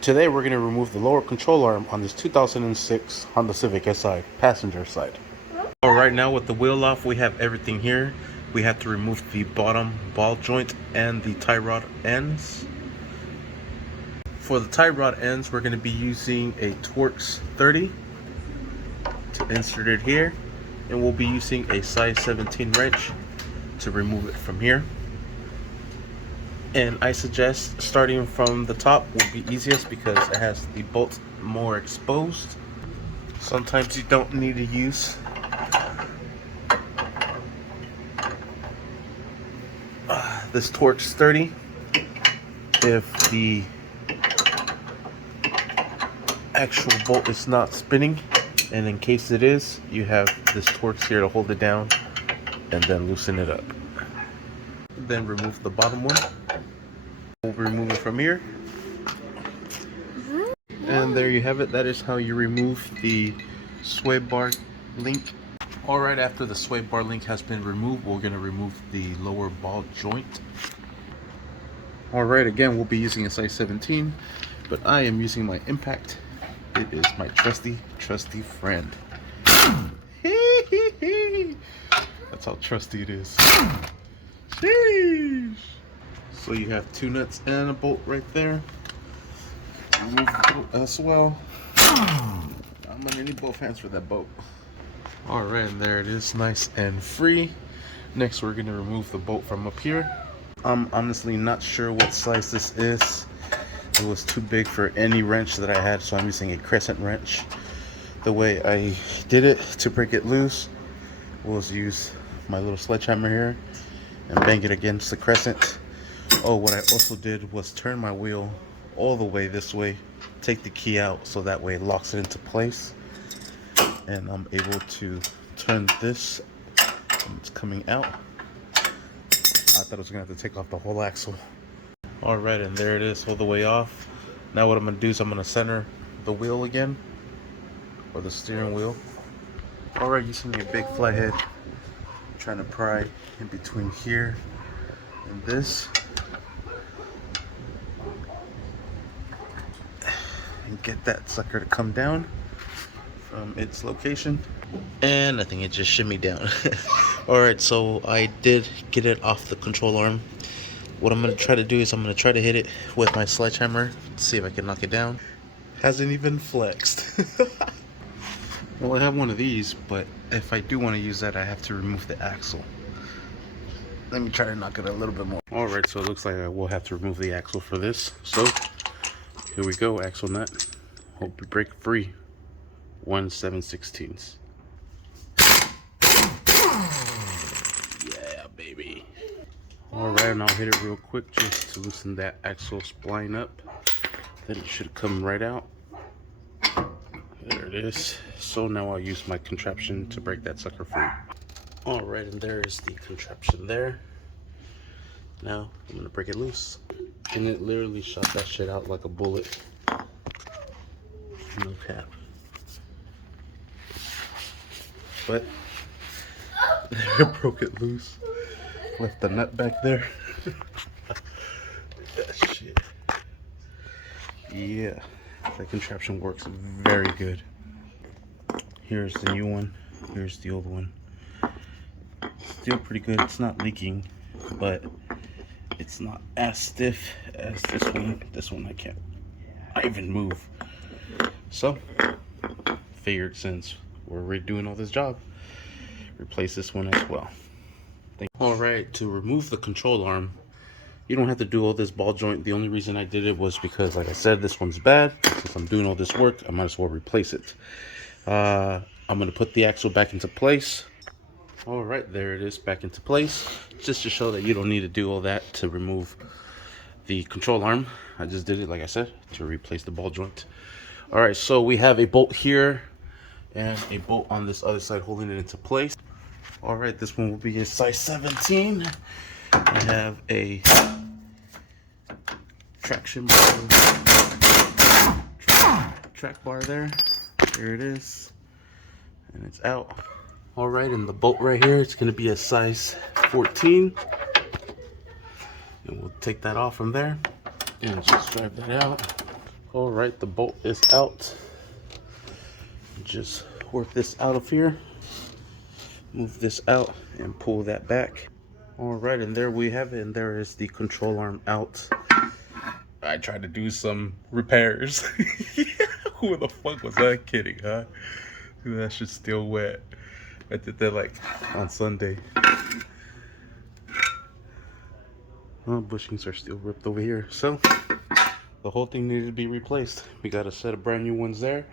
Today we're going to remove the lower control arm on this 2006 Honda Civic Si passenger side. Alright, now with the wheel off, we have everything here. We have to remove the bottom ball joint and the tie rod ends. For the tie rod ends, we're going to be using a Torx 30 to insert it here, and we'll be using a size 17 wrench to remove it from here. And I suggest starting from the top will be easiest because it has the bolt more exposed. Sometimes you don't need to use this Torx 30 if the actual bolt is not spinning, and in case it is, you have this Torx here to hold it down and then loosen it up. Then remove the bottom one. We'll remove it from here. And there you have it. That is how you remove the sway bar link. Alright, after the sway bar link has been removed, we're going to remove the lower ball joint. Alright, again, we'll be using a size 17, but I am using my Impact. It is my trusty friend. That's how trusty it is. Sheesh. So you have two nuts and a bolt right there. Remove the bolt as well. I'm gonna need both hands for that bolt. Alright, and there it is, nice and free. Next we're gonna remove the bolt from up here. I'm honestly not sure what size this is. It was too big for any wrench that I had, so I'm using a crescent wrench. The way I did it to break it loose was use my little sledgehammer here and bang it against the crescent. Oh, what I also did was turn my wheel all the way this way, take the key out so that way it locks it into place, and I'm able to turn this and it's coming out. I thought I was gonna have to take off the whole axle. Alright, and there it is all the way off. Now what I'm gonna do is I'm gonna center the wheel again, or the steering wheel. Alright, using a big flathead, trying to pry in between here and this. And get that sucker to come down from its location, and I think it just shimmied down. Alright, so I did get it off the control arm. What I'm going to try to do is I'm going to try to hit it with my sledgehammer, see if I can knock it down. Hasn't even flexed. Well, I have one of these, but if I do want to use that, I have to remove the axle. Let me try to knock it a little bit more. Alright, so it looks like I will have to remove the axle for this. So here we go, axle nut. Hope you break free. 1 7/16. Yeah, baby. Alright, and I'll hit it real quick just to loosen that axle spline up. Then it should come right out. There it is. So now I'll use my contraption to break that sucker free. Alright, and there is the contraption there. Now I'm gonna break it loose. And it literally shot that shit out like a bullet. No cap. But I broke it loose. Left the nut back there. Shit. Yeah, that contraption works very good. Here's the new one. Here's the old one. Still pretty good. It's not leaking, but it's not as stiff as this one. This one I can't even move. So, figured since we're redoing all this job, replace this one as well. Alright, to remove the control arm, you don't have to do all this ball joint. The only reason I did it was because, like I said, this one's bad. Since I'm doing all this work, I might as well replace it. I'm going to put the axle back into place. Alright, there it is, back into place. Just to show that you don't need to do all that to remove the control arm. I just did it, like I said, to replace the ball joint. Alright, so we have a bolt here and a bolt on this other side holding it into place. Alright, this one will be a size 17. I have a traction bar, track bar there. There it is. And it's out. Alright, and the bolt right here, it's going to be a size 14. And we'll take that off from there and just drive that out. All right, the bolt is out. Just work this out of here, move this out and pull that back. All right, and there we have it, and there is the control arm out. I tried to do some repairs. Who the fuck was I kidding, huh? That shit's still wet. I did that like on Sunday. Oh, bushings are still ripped over here. So the whole thing needed to be replaced. We got a set of brand new ones there.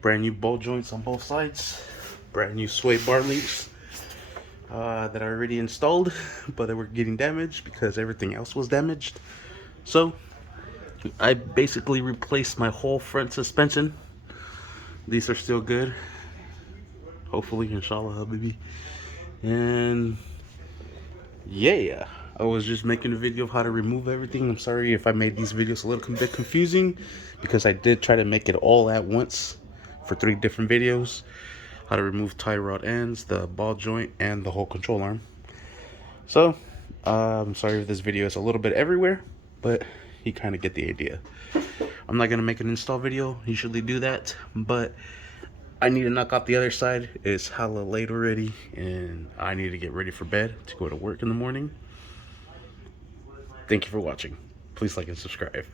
Brand new ball joints on both sides. Brand new sway bar links that I already installed, but they were getting damaged because everything else was damaged. So I basically replaced my whole front suspension. These are still good. Hopefully, inshallah, baby. And yeah, I was just making a video of how to remove everything. I'm sorry if I made these videos a little bit confusing because I did try to make it all at once for 3 different videos. How to remove tie rod ends, the ball joint, and the whole control arm. So, I'm sorry if this video is a little bit everywhere, but you kind of get the idea. I'm not going to make an install video, usually do that, but I need to knock out the other side. It's hella late already, and I need to get ready for bed to go to work in the morning. Thank you for watching. Please like and subscribe.